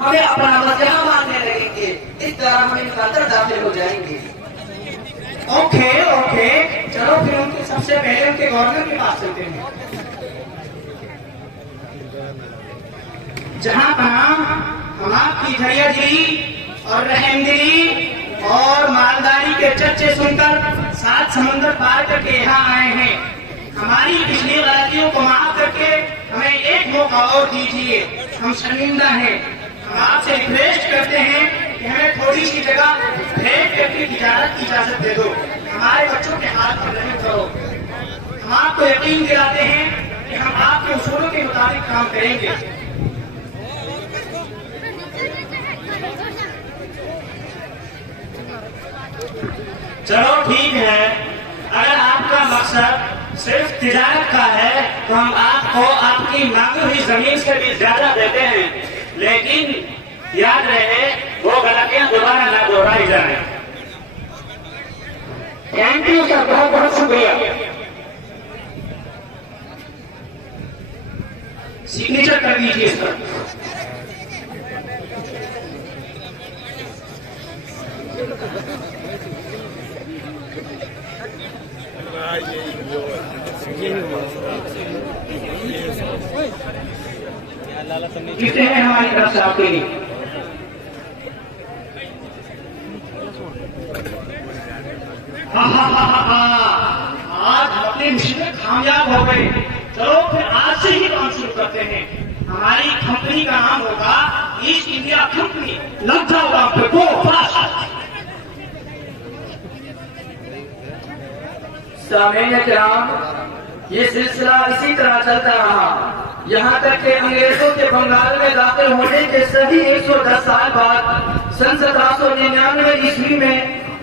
हमें अपना वजह मानने लगेंगे, इस तरह हम इनके अंदर दाखिल हो जाएंगे। ओके ओके, चलो फिर उनके सबसे पहले उनके गवर्नर के पास चलते हैं। जहां हम आपकी झरियागिरी और रहमदिली और मालदारी के चर्चे सुनकर 7 समंदर पार करके यहाँ आए हैं। हमारी पिछली गलतियों को माफ करके हमें एक मौका और दीजिए, हम शर्मिंदा हैं। हम आपसे रिक्वेस्ट करते हैं कि हमें थोड़ी सी जगह भेंट करके तिजारत की इजाजत दे दो, हमारे बच्चों के हाथ पर रहम करो। हम आपको यकीन दिलाते हैं कि हम आपके उसूलों के मुताबिक काम करेंगे। चलो ठीक है, अगर आपका मकसद सिर्फ तिजारत का है तो हम आपको आपकी मांगी हुई जमीन से भी ज्यादा देते हैं, लेकिन याद रहे वो गलतियां दोबारा ना दोहराई जाए। थैंक यू सर, बहुत बहुत शुक्रिया। सिग्नेचर कर दीजिए सर। कितने हैं हमारी तरफ से आपके लिए? आज हम अपने मिशन में कामयाब हो गए। चलो फिर आज से ही काम शुरू करते हैं। हमारी कंपनी का नाम होगा ईस्ट इंडिया कंपनी। लग जाओ आप को सामईन किराम, ये सिलसिला इसी तरह चलता रहा, यहाँ तक कि अंग्रेजों के बंगाल में दाखिल होने के सभी 110 साल बाद सन 1799 ईस्वी में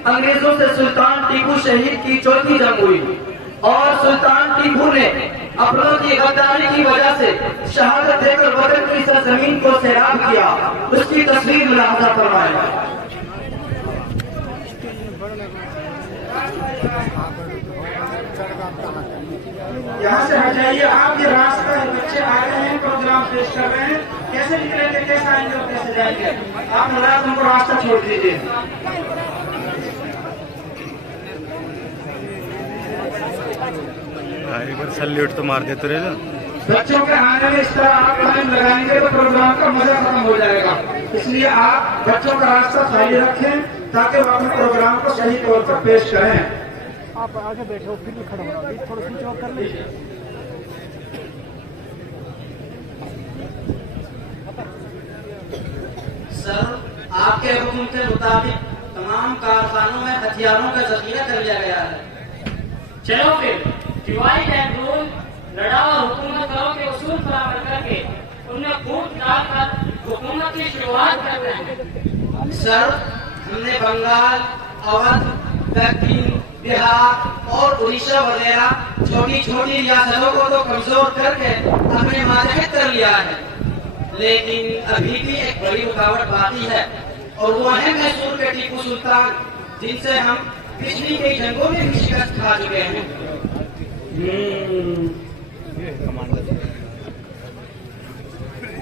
अंग्रेजों से सुल्तान टीपू शहीद की चौथी जंग हुई और सुल्तान टीपू ने अपनों की गद्दारी की वजह से शहादत देकर वतन की सरजमीन को सैराब किया। उसकी तस्वीर मुलाहजा फरमाए। यहाँ से हट जाइए, आपके रास्ता बच्चे आ रहे हैं, प्रोग्राम पेश कर रहे हैं, कैसे निकलेंगे, कैसे आएंगे और कैसे जाएंगे, आप मुलायम उनको रास्ता छोड़ दीजिए। एक बार सैल्यूट तो मार देते रहे। बच्चों के आने में इस तरह आप लाइन लगाएंगे तो प्रोग्राम का मजा खत्म हो जाएगा, इसलिए आप बच्चों का रास्ता खाली रखें ताकि वो अपने प्रोग्राम को सही तौर पर पेश करें। आप आगे बैठे हो, फिर भी खड़ा हो, थोड़ा स्विच ऑफ कर लीजिए। सर, आपके हुक्म के मुताबिक तमाम कारखानों में हथियारों का जखीरा कर लिया गया है। चलो फिर डिवाइड एंड रूल, लड़ाओ और हुकूमत करो के उसूल बराबर करके उन्हें फूट डालकर हुकूमत की शुरुआत कर रहे हैं। सर, हमने बंगाल, अवध, दक्षिण, बिहार और उड़ीसा वगैरह छोटी छोटी रियासतों को तो कमजोर करके अपने मातहत कर लिया है, लेकिन अभी भी एक बड़ी रुकावट बाकी है और वो है मैसूर के टीपू सुल्तान, जिनसे हम पिछली कई जंगों में भी शिकस्त खा चुके हैं।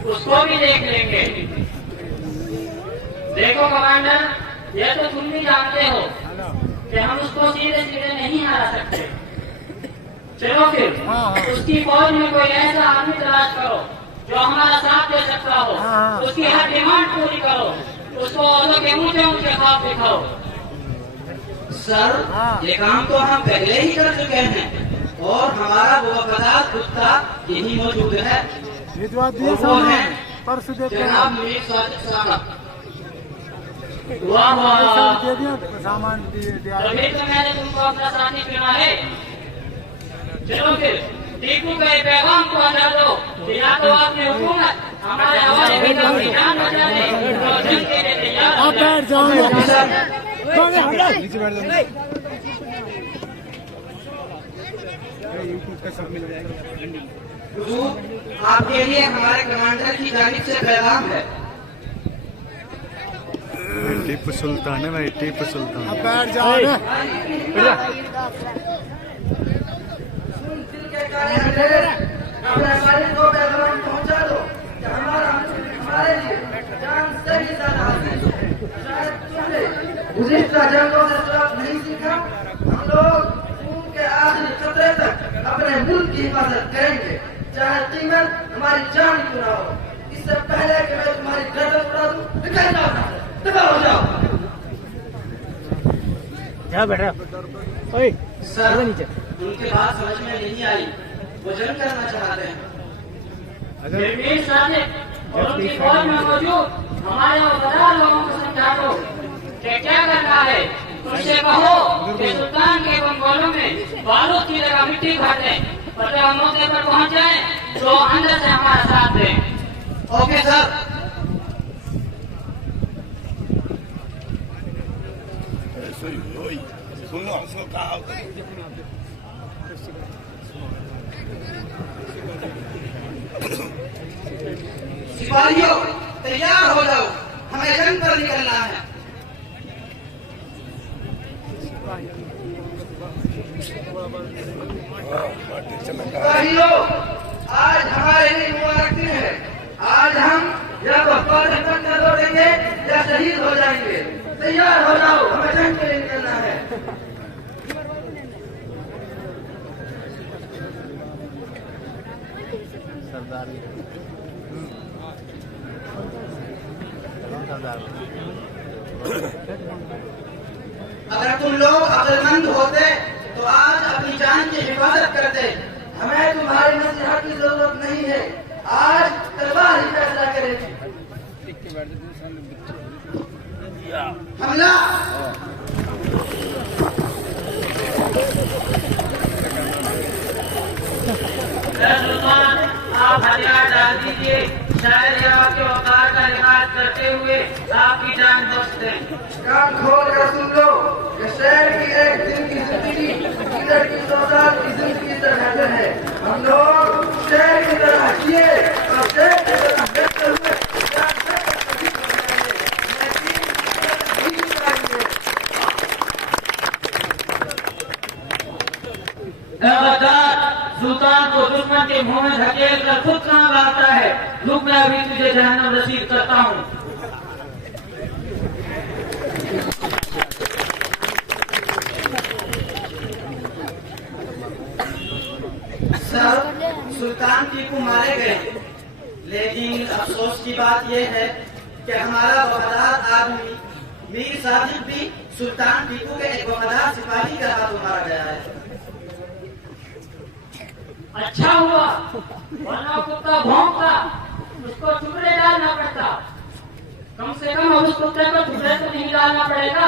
उसको भी देख लेंगे। देखो कमांडर, ये तो तुम भी जानते हो कि हम उसको सीधे सीधे नहीं हरा सकते। चलो फिर उसकी फौज में कोई ऐसा आदमी तलाश करो जो हमारा साथ दे सकता हो, उसकी हर डिमांड पूरी करो, उसको औरों के ऊंचे ऊंचे ख्वाब दिखाओ। सर, ये काम तो हम पहले ही कर चुके हैं और हमारा वो वफादार कुत्ता यही मौजूद है। वो है जनाब मीर सादिक साहब। वाह वाह, सामान तभी तो मैंने तुमको अपना साथी चुना है। चलो फिर टीपू का ये पैगाम को अंदर दो, या तो आपकी हुकूमत हमारे हवाले में कभी जान न जाने और जंग के लिए तैयार हो जाए। नीचे बैठ जाओ। आपके लिए हमारे कमांडर की जानिब से पैगाम है। टीपू सुल्तान है भाई, टीपू सुल्तान। बैठ जाओ ना। अपने मालिक को पैगाम पहुंचा दो कि हमारे लिए जान से ही ज्यादा हासिल है। शायद तुमने गुज़िश्ता जंगों से सबक नहीं सीखा। हम लोग खून के आखिरी कतरे तक अपने मुल्क की हिफाजत करेंगे, चाहे कीमत हमारी जान क्यों ना हो। इससे पहले कि मैं तुम्हारी गर्दन उड़ा दूं, निकल जाओ यहाँ से, दफा हो जाओ। जा बेटा, ओए सर, नीचे। उनकी बात समझ में नहीं आई, वो जंग करना चाहते हैं। मीर साहब और उनकी फौज में मौजूद हमारे वफादार लोगों को समझा दो कि क्या करना है। उनसे कहो कि सुल्तान के बंगोलों में बारूद की जगह मिट्टी भर दें, और जब हम मौके पर पहुंच जाए तो अंदर से हमारा साथ दें। Okay sir. सिपाहियों तैयार हो जाओ, हमें जंग पर निकलना है। सिपाहियों, आज हमारे लिए मुबारक दिन है। आज हम या तो पाकिस्तान का लौटेंगे या शहीद हो जाएंगे। तैयार हो जाओ, हमें जंग के लिए निकलना है। अगर तुम लोग अक्लमंद होते तो आज अपनी जान की हिफाजत करते। हमें तुम्हारी नसीहत की जरूरत नहीं है। आज तलवार ही फैसला करेगी। हमला। सुल्तान, आप हथियार डाल दीजिए, शायद ये आपके औकात का लिहाज करते हुए आपकी जान बख्श दें। कान खोल कर सुन लो कि शहर की एक दिन की जिंदगी इधर की 100 साल की जिंदगी से बेहतर है। हम लोग शहर की तरह जिए और शहर की तरह बेहतर हुए जान से कभी बनाएंगे। खबरदार, सुल्तान को दुश्मन के मुंह में धकेल कर खुद कहाँ भागता है। रुक, मैं अभी तुझे जहन्नम रसीद करता हूँ। सर, सुल्तान टीपू मारे गए, लेकिन अफसोस की बात यह है कि हमारा वफादार आदमी मीर सादिक भी सुल्तान टीपू के एक वफादार सिपाही के हाथों मारा गया है। अच्छा हुआ, वरना कुत्ता भौंकता, उसको टुकड़े डालना पड़ता। कम से कम अब उस कुत्ते को टुकड़े तो नहीं डालना पड़ेगा।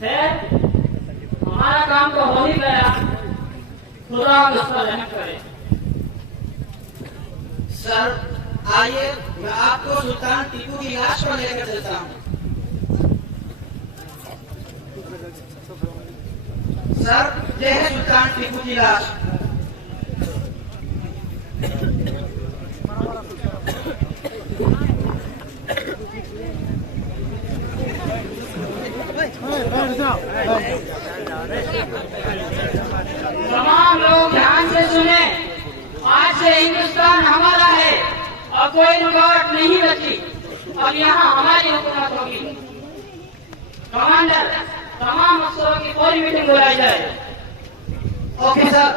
खैर, हमारा काम तो हो ही गया, खुदा उस पर रहम करे। सर, आइए मैं आपको सुल्तान टीपू की लाश पर लेकर चलता हूँ। सर, यह है सुल्तान टीपू की लाश। तमाम लोग ध्यान से सुने, आज से हिंदुस्तान हमारा है और कोई रुकावट नहीं बची। अब यहाँ हमारी हुकूमत होगी। कमांडर, तमाम अफसरों की पूरी मीटिंग बुलाई जाए। Okay sir.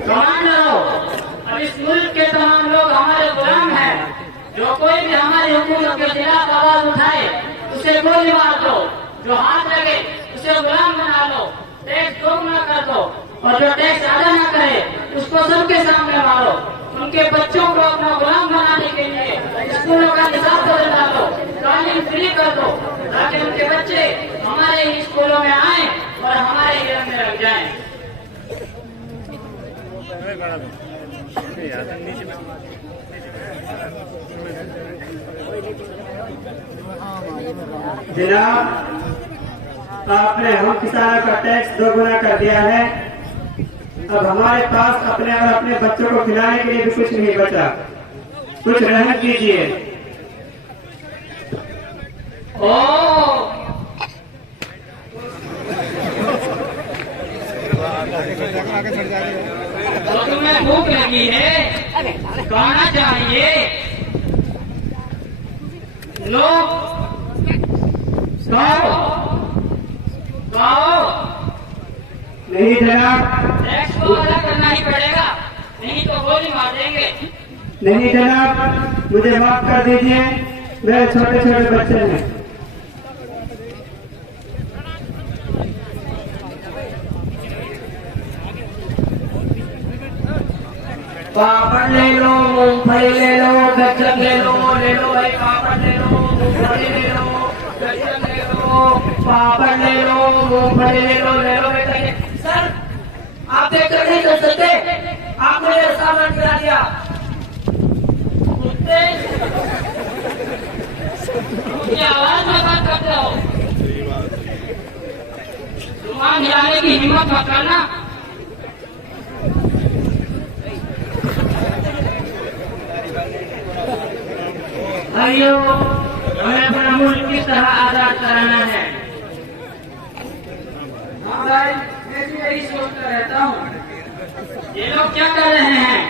कमांडरो, अब इस मुल्क के तमाम लोग हमारे गुलाम हैं। जो कोई भी हमारी हुकूमत के खिलाफ आवाज उठाए उसे गोली मार दो, जो हाथ लगे उसे गुलाम बना लो, टैक्स दोगुना कर दो और जो टैक्स अदा न करे उसको सबके सामने मारो। उनके बच्चों को अपना गुलाम बनाने के लिए स्कूलों का निजाम बदल डालो, तालीम फ्री कर दो, ताकि उनके बच्चे हमारे ही स्कूलों में आए और हमारे ही रंग में रख जाएं। जनाब, आपने हम किसानों का टैक्स 2 गुना कर दिया है। अब हमारे पास अपने और अपने बच्चों को खिलाने के लिए भी कुछ नहीं बचा। कुछ रहम कीजिए। तो तुम्हें भूख लगी है, खाना चाहिए, लो खाओ खाओ। नहीं जनाब, टैक्स को अदा करना ही पड़ेगा, नहीं तो गोली मार देंगे। नहीं जनाब, मुझे माफ कर दीजिए, मेरे छोटे छोटे बच्चे हैं। पापड़ ले लो, मूंगफली ले लो, गज्जक ले लो भाई, पापड़ ले लो, मूंगफली ले लो, गज्जक ले लो, पापड़ ले लो, मूंगफली ले लो बेटा। सर, आप देखकर नहीं कर सकते, आपने मेरा सामान गिरा दिया। कुत्ते, मुझे आवाज में बात करते हो, सामान गिराने की हिम्मत मत करना। भाइयों, हमें अपना मुल्क किस तरह आजाद कराना है। हाँ भाई, मैं भी यही सोचता रहता हूँ। ये लोग क्या कर रहे हैं?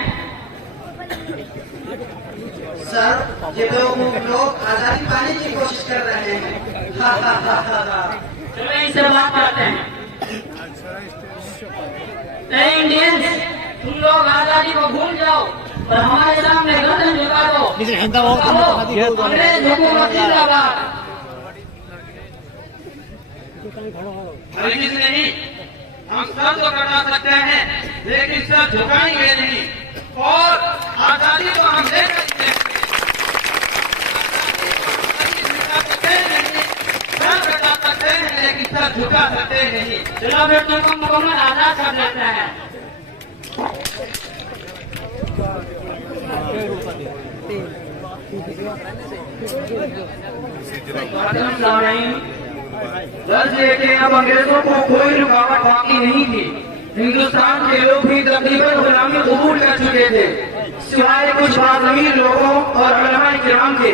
सर, ये लोग आजादी पाने की कोशिश कर रहे हैं। चलो इनसे बात करते हैं। इंडियंस, तुम लोग आजादी को भूल जाओ और हमारे सामने गर्दन झुका दो। अंग्रेज हुकूमत जिंदाबाद। हरगिज़ नहीं, हम सर तो कटा सकते हैं, लेकिन सर झुकाएंगे नहीं। और आजादी को हम लेकर सर कटा सकते हैं, लेकिन सर झुका सकते नहीं। चलो फिर तुमको मुकम्मल आजाद कर देते हैं। दर्ज लेके अब अंग्रेजों को कोई रुकावट बाकी नहीं थी। हिंदुस्तान के लोग भी तकरीबन गुलामी कबूल कर चुके थे, सिवाय कुछ बाज़मीर लोगों और उलमा किराम के।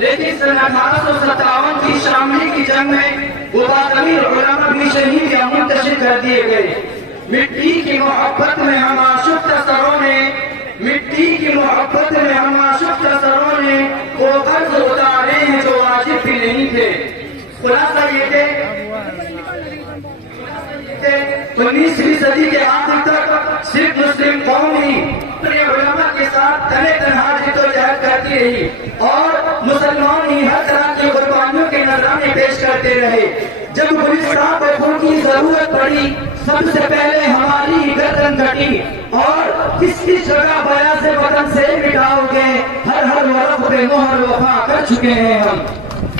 लेकिन सन 1857 की शामली की जंग में वो बाज़मीर उलमा भी शहीद या मुंतशिर कर दिए गए। मिट्टी की मोहब्बत में हम आशुक सरों ने, मिट्टी की मोहब्बत में हम आशुक सरों ने वो कर्ज उतारे हैं जो वाजिब भी नहीं थे। खुलासा ये थे 19वीं सदी के आखिर तक सिर्फ मुस्लिम कौम ही अपने उलमा के साथ तने तनहा जिद्दोजहद करती रही और मुसलमान ही हर तरह की कुर्बानियों के नजराने पेश करते रहे। जब गुलिस्तान को खून की जरूरत पड़ी, सबसे पहले हमारी गर्दन कटी और किसकी जगह बया से बदन से मिटाओगे, हर वरफ पे मोहर वफा कर चुके हैं हम।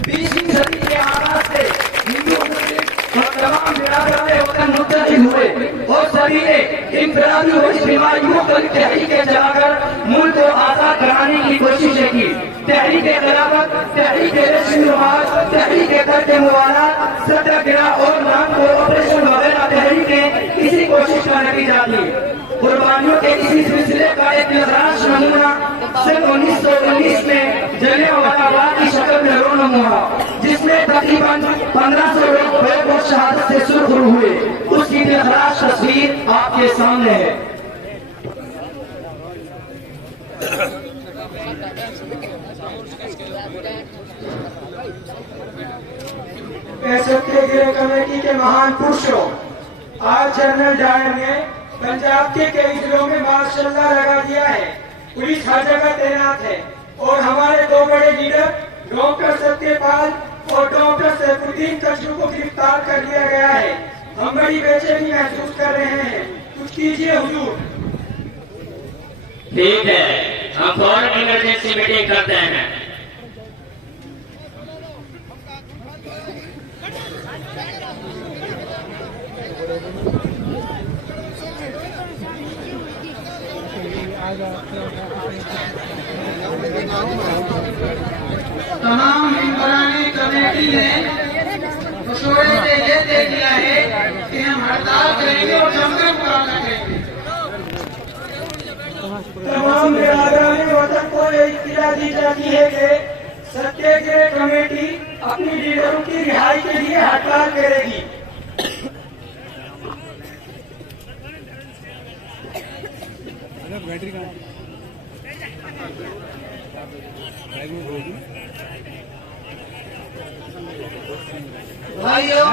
20वीं सदी के आगाज से हिंदू मुस्लिम और तमाम बिरादराने वतन मुत्तहिद हुए और सभी ने इंफरादी और इज्तिमाइयों पर तहरीकें चलाकर मुल्क को आजाद कराने की कोशिशें की। तहरीक खिलाफत, तहरीक रश्म-ए-नवाज, तहरीक कर्ज मुवालात, सत्याग्रह और नाम ऑपरेशन वगैरह तहरीकें इसी कोशिश का नतीजा थी। कुर्बानियों के इसी सिलसिले का एक निराश नमूना सन 1919 में जलियांवाला बाग की शक्ल में रौनक हुआ, जिसमें तकरीबन 1500 लोग बेखौफ शहादत से सुरखरू हुए। उसकी निराश तस्वीर आपके सामने है। सत्याग्रह कमेटी के महान पुरुषों, आज जनरल डायर ने पंजाब के कई जिलों में मार्शल्ला लगा दिया है। पुलिस हर जगह तैनात है और हमारे 2 बड़े लीडर डॉक्टर सत्यपाल और डॉक्टर सैफुद्दीन कचरू को गिरफ्तार कर लिया गया है। हम बड़ी बेचैनी महसूस कर रहे हैं, कुछ कीजिए हुजूर। ठीक है, हम फौरन इमरजेंसी मीटिंग करते हैं। तमाम मेंबरानी कमेटी ने मशवरे से ये दे दिया है कि हम हड़ताल करेंगे और जमकर मुकाबला करेंगे। तमाम बिरादरानी वतन को ये इत्तला दी जाती है कि सत्याग्रह कमेटी अपनी लीडरों की रिहाई के लिए हड़ताल करेगी। बैटरी का भाइयों,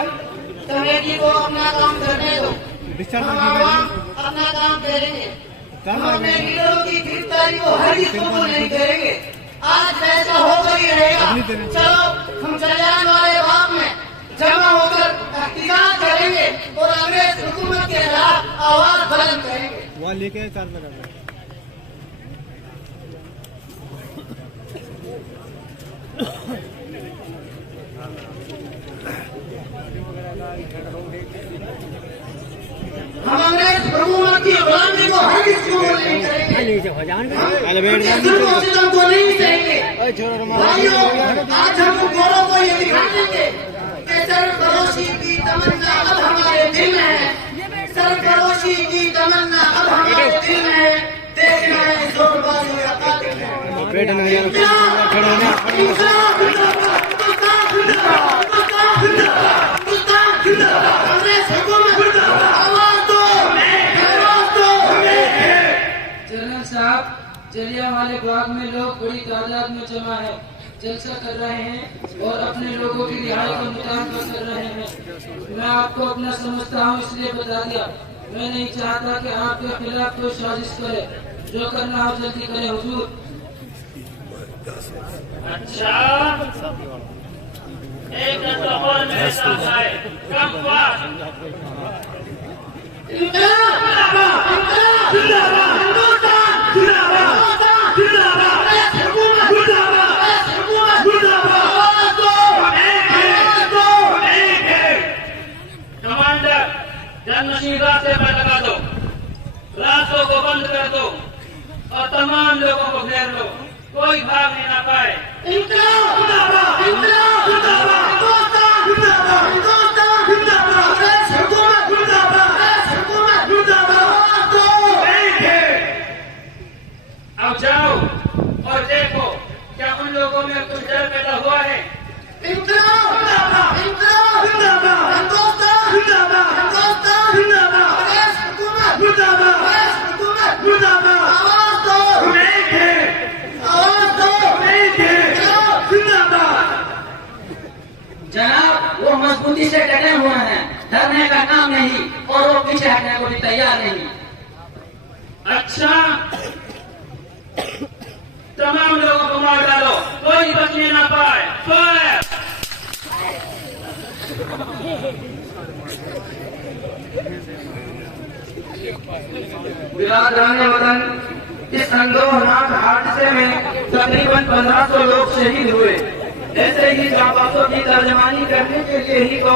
कमेटी को अपना काम करने दो, डिस्चार्ज हम अपना काम करेंगे। हम अपने लीडरों की गिरफ्तारी को हर किसी को नहीं करेंगे। आज फैसला होकर ही रहेगा। चलो हम चलियान वाले बाग में जमा होकर एहतजाज करेंगे और अंग्रेज हुकूमत के खिलाफ आवाज बुलंद करेंगे। वहाँ लेके चार्ज लगा हम अंग्रेज हुकूमत की गुलामी को हर किसी को नहीं करेंगे। हम को नहीं सहेंगे। भाइयों, आज हम गोरों को ये दिखा देंगे कि सरफरोशी की तमन्ना अब हमारे दिल में है। सरफरोशी की तमन्ना अब हमारे दिल में है। देखना है जोरबाजी का कातिल है। अंग्रेज हुकूमत आवाज दो, आवाज दो। जनरल साहब, जलियांवाले बाग में लोग बड़ी तादाद में जमा है, जलसा कर रहे हैं और अपने लोगों की रिहाई का मुतालबा कर रहे हैं। मैं आपको अपना समझता हूँ, इसलिए बता दिया। मैं नहीं चाहता कि आपके खिलाफ कोई साजिश करे। जो करना हो जल्दी करे हुजूर। अच्छा, एक मिनट और मेरे साथ आए। कम हुआ? कमांडर, जननशीन रास्ते पर लगा दो, रास्तों को बंद कर दो और तमाम लोगों को घेर लो, कोई भागने ना पाए। अब जाओ और देखो क्या उन लोगों में कुछ डर पैदा हुआ है। जनाब, वो मजबूती से डटे हुए हैं, डरने का नाम नहीं और वो पीछे हटने को भी तैयार नहीं। अच्छा, तमाम लोगों को मार डालो, कोई बचने ना पाए। फायर! बिरादराने वतन, इस संदोहनाक हादसे में तकरीबन 1500 लोग शहीद हुए। ऐसे ही जाबाजों की तर्जमानी करने के लिए ही तो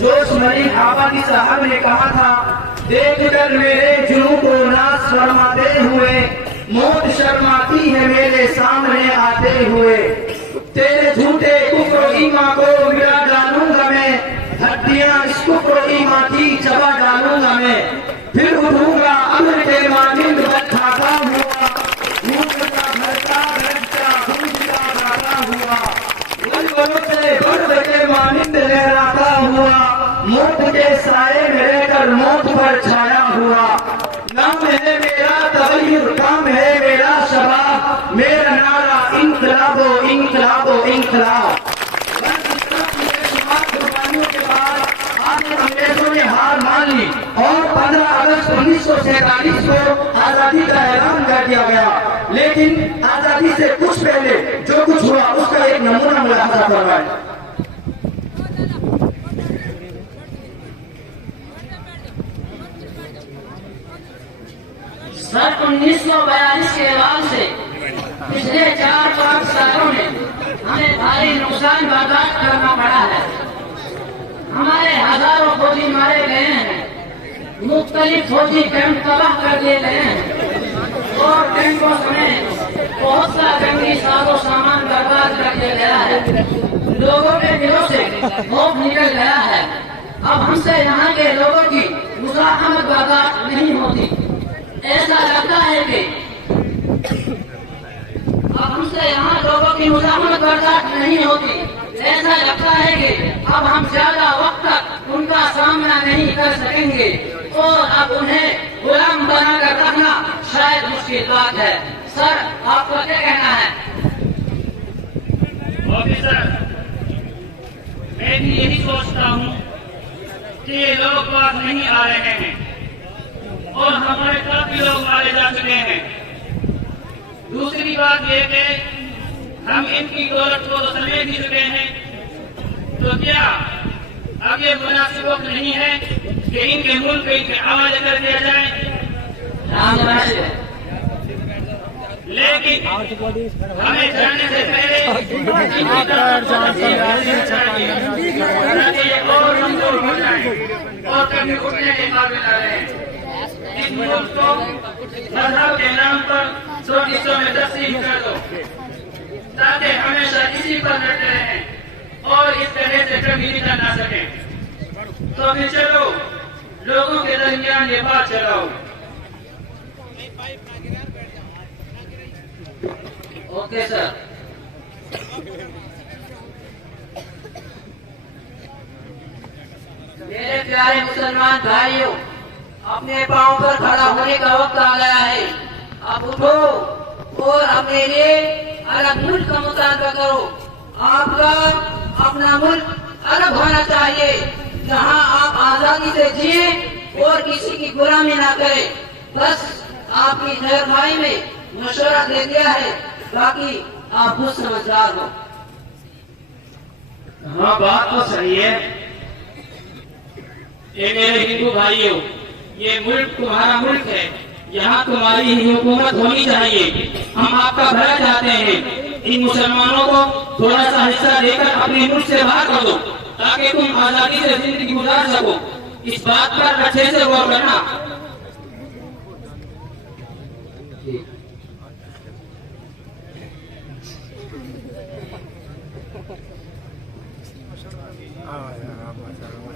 जोश मरी आबादी साहब ने कहा था, देख कर मेरे जुनून को नाश फरमाते हुए, मौत शर्माती है मेरे सामने आते हुए। तेरे झूठे कुफ्र ईमान को गिरा डालूंगा मैं, हड्डियां इस कुफ्र ईमान की चबा डालूंगा मैं। फिर उठूंगा अमर के मानिंद खाता हुआ, भूख का भरता भरता भूख का भागा हुआ, बुलबुलों से बढ़ के मानिंद लहराता हुआ, मौत के साए में रहकर मौत पर छाया हुआ। नाम है मेरा तगय्युर, काम है मेरा शबाब, मेरा नारा इंकलाबो इंकलाबो इंकलाब। कुर्बानियों के बाद आज अंग्रेजों ने हार मान ली और 15 अगस्त 1947 को आजादी का ऐलान कर दिया गया। लेकिन आजादी से कुछ पहले जो कुछ हुआ उसका एक नमूना मुलाहाजा करवाए। वर्ष 1942 के बाद से पिछले 4-5 सालों में हमें भारी नुकसान बर्दाश्त करना पड़ा है। हमारे हजारों फौजी मारे गए हैं, मुख्तलिफ फौजी कैंप तबाह कर दिए गए हैं और कैंपों समेत बहुत सा जंगी साजो सामान बर्बाद कर दिया गया है। लोगों के दिलों से खौफ निकल गया है। अब हमसे यहाँ के लोगों की मुज़ाहमत बर्दाश्त नहीं होती। ऐसा लगता है कि अब हमसे यहाँ लोगों की मुज़ाहमत बर्दाश्त नहीं होती। ऐसा लगता है कि अब हम ज्यादा वक्त तक उनका सामना नहीं कर सकेंगे और अब उन्हें गुलाम बनाकर रखना शायद मुश्किल बात है। सर, आपका क्या कहना है? ऑफिसर, मैं भी यही सोचता हूँ कि ये लोग बात नहीं आ रहे हैं और हमारे काफी लोग मारे जा चुके हैं। दूसरी बात ये कि हम इनकी दौलत को तो समेट भी चुके हैं, तो क्या अब ये मुनासिब वक्त नहीं है कि इनके मुल्क पे इनके हवाले कर दिया जाए? लेकिन हमें जाने से पहले और कमजोर हो जाए और कभी उठने के काबिल न रहे। इस मुल्क को मजहब के नाम पर 100 हिस्सों में तकसीम कर दो ताकि हमेशा इसी पर डटे रहें और इस तरह से कभी निकल ना सके। तो फिर चलो लोगों के दरमियान ये बात चलाओ। Okay sir. मेरे प्यारे मुसलमान भाइयों, अपने पांव पर खड़ा होने का वक्त आ गया है। अब उठो और अपने लिए अलग मुल्क का मुतालबा करो। आपका अपना मुल्क अलग होना चाहिए, जहां आप आजादी से जिए और किसी की गुलामी ना करें। बस आपकी रहनुमाई में मशवरा दे दिया है, बाकी आप खुद समझदार हो। हाँ, बात तो सही है। ये मेरे हिंदू भाइयों, ये मुल्क तुम्हारा मुल्क है, यहाँ तुम्हारी ही हुकूमत होनी चाहिए। हम आपका भला चाहते हैं। इन मुसलमानों को थोड़ा सा हिस्सा देकर अपने मुल्क से बाहर कर दो ताकि तुम आजादी से जिंदगी गुजार सको। इस बात पर अच्छे से गौर करना।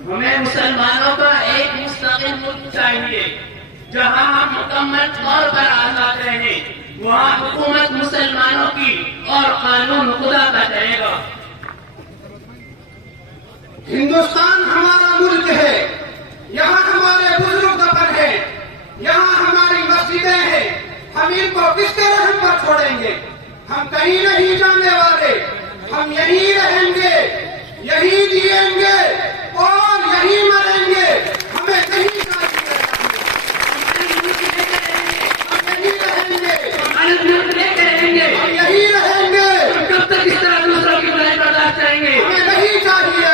हमें मुसलमानों का एक मुस्तकिल मुल्क चाहिए जहां हम मुकम्मल तौर पर आजाद रहें। वहां हुकूमत मुसलमानों की और कानून खुदा का चलेगा। हिंदुस्तान हमारा मुल्क है, यहाँ हमारे बुजुर्ग दफन है, यहाँ हमारी मस्जिदें हैं। हम इनको किसके रहम पर छोड़ेंगे? हम कहीं नहीं जाने वाले, हम यहीं रहेंगे, यहीं जिएंगे और यहीं मरेंगे। हमें कहीं रहेंगे, हम यहीं रहेंगे। कब तक इस तरह दूसरों की बुराई बर्दाश्त करेंगे? हमें नहीं चाहिए।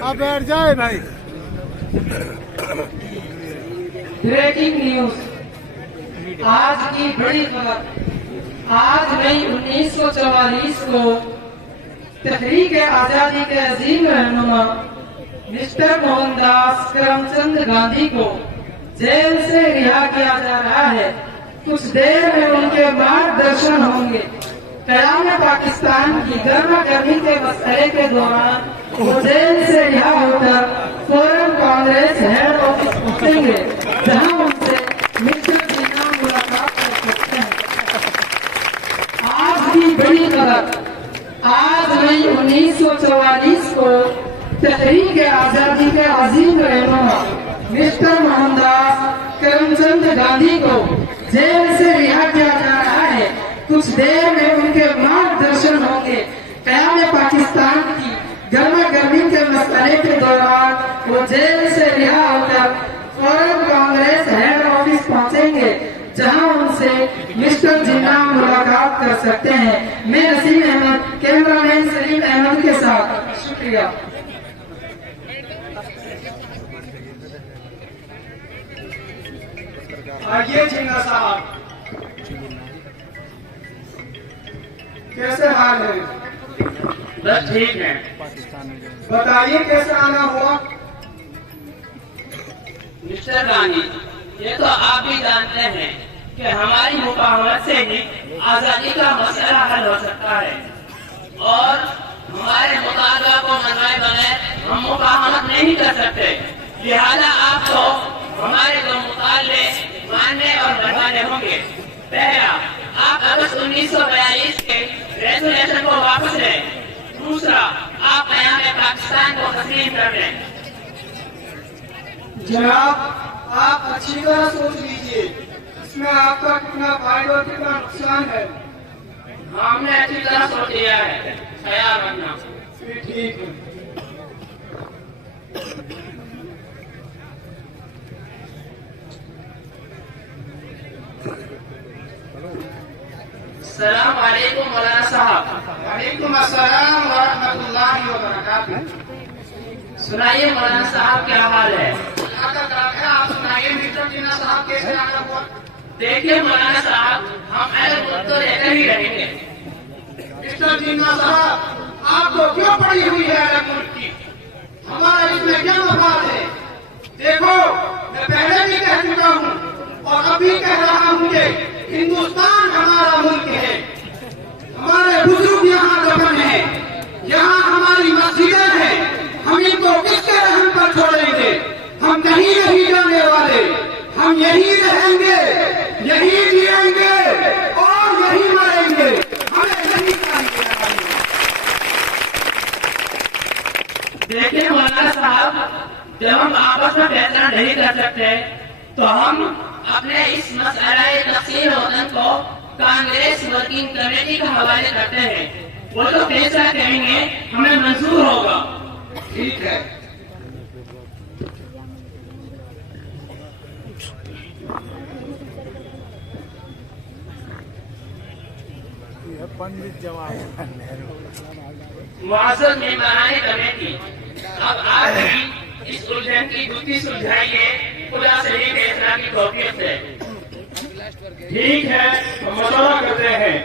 अब बैठ जाए भाई। ब्रेकिंग न्यूज, आज की बड़ी खबर। आज मई 1944 को तहरीक आजादी के अजीम रहनुमा मिस्टर मोहनदास करमचंद गांधी को जेल से रिहा किया जा रहा है। कुछ देर में उनके मार्गदर्शन होंगे। कयाम पाकिस्तान की गर्मा गर्मी के मसले के दौरान वो जेल से रिहा होकर फौरन कांग्रेस हेड ऑफिस पहुंचेंगे, जहां उनसे मिस्टर जीना मुलाकात कर सकते हैं। आज की बड़ी खबर, आज मई 1944 को तहरीक आजादी के अजीम रहनुमा मिस्टर मोहनदास करमचंद गांधी को जेल से रिहा किया जा रहा है। कुछ देर में उनके मार्गदर्शन होंगे। कयाम पाकिस्तान की गर्मा गर्मी के मसले के दौरान वो जेल से रिहा होकर फौरन सकते हैं। मैं नसीम अहमद, कैमरामैन सलीम अहमद के साथ, शुक्रिया। आइए जिन्ना साहब, कैसे हाल है? बस ठीक है। बताइए कैसे आना हुआ? मिस्टर गांधी, ये तो आप भी जानते हैं कि हमारी मुकाबलत से ही आजादी का मसला हल हो सकता है और हमारे मुतालबा को मनवाए बगैर हम मुकाबलत नहीं कर सकते। लिहाजा आपको हमारे दो मुताले मानने और बनवाने होंगे। पहला, आप अगस्त 1942 के रेजोल्यूशन को वापस लें। दूसरा, आप क़याम पाकिस्तान को तस्लीम कर दें। जनाब, आप अच्छी तरह सोच लीजिए, इसमें आपका कितना फायदा और कितना नुकसान है। हमने अच्छी तरह सोच लिया है, ख्याल रखना। फिर ठीक है। सलाम वालेकुम मौलाना साहब। वालेकुम अस्सलाम व रहमतुल्लाहि व बरकातुहू। सुनाइए मौलाना साहब, क्या हाल है? आप सुनाइए मिस्टर जिन्ना साहब, कैसे आना हुआ? देखिए मौलाना साहब, हम अहल मुल्क तो रहकर ही रहेंगे। मिस्टर जिन्ना साहब, आपको क्यों पड़ी हुई है अहल मुल्क की? हमारा इसमें क्या मफाद है? देखो, मैं पहले भी कह चुका हूँ और अभी कह रहा हूँ कि हिंदुस्तान हमारा मुल्क है। हमारे बुजुर्ग यहाँ दफन है, यहाँ हमारी मस्जिदें हैं। हम इनको किसके रहम पर छोड़ेंगे? हम कहीं नहीं जाने वाले, हम यहीं रहेंगे, यहीं जिएंगे और यहीं मरेंगे। हमें नहीं चाहिए। देखिए मौलाना साहब, जब हम आपस में फैसला नहीं कर सकते तो हम अपने इस मसले तक़सीम वतन को कांग्रेस वर्किंग कमेटी का हवाले करते हैं। वो जो फैसला करेंगे हमें मंजूर होगा। ठीक है। पंडित जवाहरलाल नेहरू। मुआज़्ज़ज़ मेहमानाने कमेटी, अब आप ही इस उलझन की गुत्थी सुलझाइए खुदा से ही फैसला की तौफीक से। ठीक है, हम मशवरा करते हैं।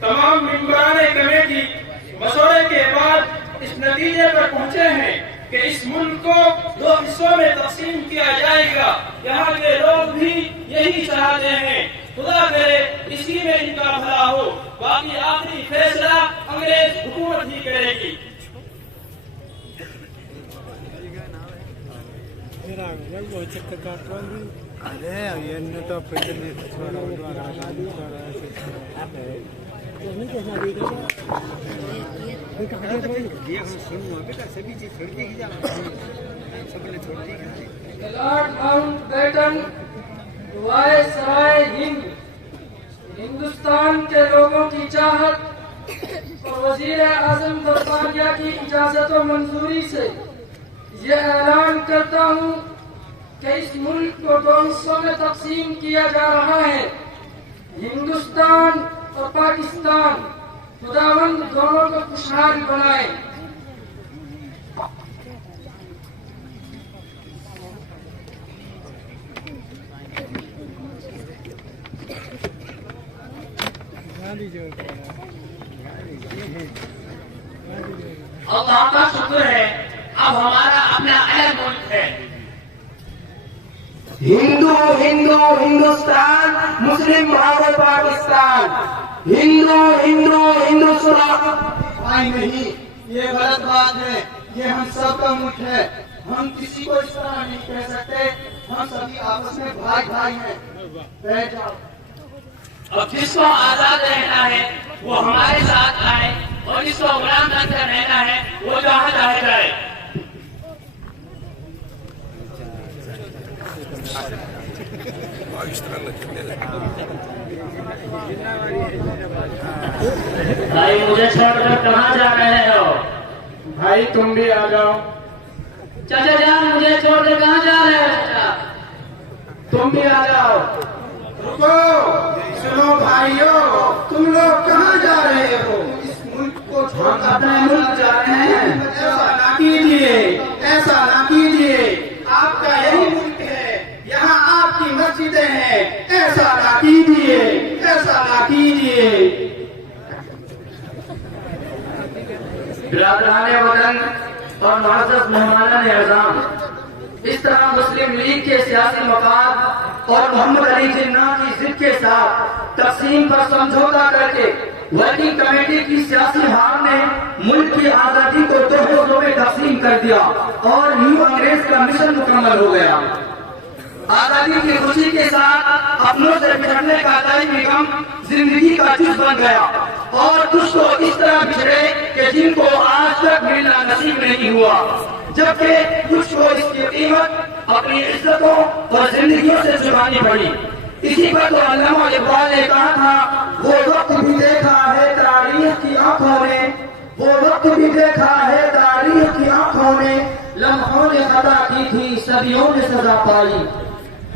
तमाम मेंबरान कमेटी मशवरे के बाद इस नतीजे पर पहुंचे हैं कि इस मुल्क को दो हिस्सों में तकसीम किया जाएगा। यहाँ के लोग भी यही चाहते हैं। खुदा करे इसी में इनका भला हो। बाकी आखिरी फैसला अंग्रेज हुकूमत ही करेगी। चक्कर काट अरे ये तो Lord Mountbatten, viceroy Hind, Hindustan के लोगों की चाहत और वजीर आजम बरतानिया की इजाजत और मंजूरी से ये ऐलान करता हूँ कि इस मुल्क को दो हिस्सों में तकसीम किया जा रहा है, हिंदुस्तान और पाकिस्तान। खुदावंद दोनों को खुशहाल बनाए। अल्लाह का शुक्र है, अब हमारा अपना अलग मुल्क है। हिंदू हिंदू हिंदुस्तान, मुस्लिम भारत पाकिस्तान, हिंदू हिंदू हिंदुस्तान। भाई नहीं, ये गलत बात है। ये हम सब का मुल्क है। हम किसी को इस तरह नहीं कह सकते। हम सभी आपस में भाई भाई हैं। बैठ जाओ। अब जिसको आजाद रहना है वो हमारे साथ आए और जिसको गुलाम बनकर रहना है वो जहाँ चाहे जाए। भाई मुझे छोड़कर कहाँ जा रहे हो? भाई तुम भी आ जाओ। चाचा जान मुझे छोड़कर कहाँ जा रहे हो चाचा? तुम भी आ जाओ। रुको, सुनो भाइयों, तुम लोग कहाँ जा रहे हो? इस मुल्क को छोड़ अपने मुल्क जा रहे हैं। ऐसा ना कीजिए, ऐसा ना कीजिए। आपका यही मुल्क है, यहाँ आपकी मस्जिदें हैं। ऐसा ना कीजिए, ऐसा ना कीजिए। बिरादराने वतन और मुअज़्ज़ज़ मेहमानान एज़ाम, इस तरह मुस्लिम लीग के सियासी मफाद और मोहम्मद अली जिन्ना की जिद के साथ तकसीम पर समझौता करके वर्किंग कमेटी की सियासी हार ने मुल्क की आजादी को दो हिस्सों में तकसीम कर दिया और न्यू अंग्रेज का मिशन मुकम्मल हो गया। आजादी की खुशी के साथ अपनों से बिछड़ने का दायमी गम जिंदगी का जुज़ बन गया और कुछ तो इस तरह बिछड़े कि जिनको आज तक मिलना नसीब नहीं हुआ, जबकि कुछ को इसकी कीमत अपनी इज्जतों और जिंदगियों से चुकानी पड़ी। इसी पर तो अल्लामा इकबाल ने कहा था, वो वक्त भी देखा है तारीख की आंखों ने, वो वक्त भी देखा है तारीख की आंखों ने, लम्हों ने खता की थी सदियों ने सजा पाई।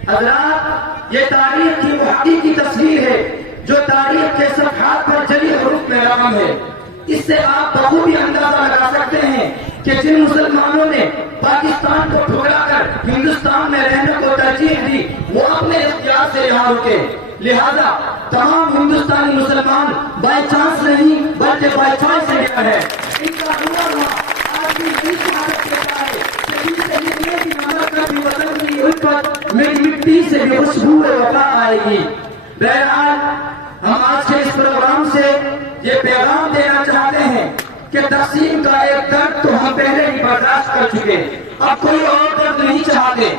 हज़रात, ये तारीख की वो हकीकी तस्वीर है जो तारीख के सफ़हात पर जली हुरूफ में रकम है। इससे आप बखूबी अंदाजा लगा सकते हैं कि जिन मुसलमानों ने पाकिस्तान को ठुकराकर हिंदुस्तान में रहने को तरजीह दी, वो अपने इख्तियार से यहाँ रुके। लिहाजा तमाम हिंदुस्तानी मुसलमान बाई चांस नहीं बल्कि बाई चॉइस से गया है। इनका हुआ आज भी यही शहादत देता है कि नमक का भी वतन की उल्फत मेरी मिट्टी से भी खुशबू वफा आएगी। बहरहाल, हम आज के इस प्रोग्राम से ये पैगाम देना चाहते हैं कि तकसीम का एक दर्द तो हम पहले ही बर्दाश्त कर चुके, अब कोई और दर्द नहीं चाहते।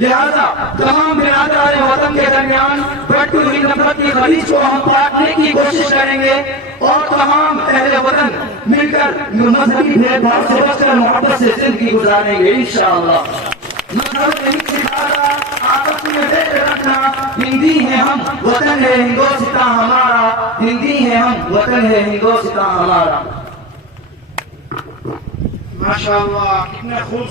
लिहाजा तमाम बिरादरान वतन के दरमियान बढ़ती हुई नफरत की खलीज को हम पाटने की कोशिश करेंगे और तमाम अहले वतन मिलकर मजहबी भेदभाव से बचकर मोहब्बत से जिंदगी गुजारेंगे इंशाअल्लाह। मजहब नहीं सिखाता, आपस में भेद रखना। हिंदी है हम, वतन है हिंदोस्तां हमारा। हिंदी है हम, वतन है हिंदोस्तां हमारा। माशाअल्लाह, कितना खूब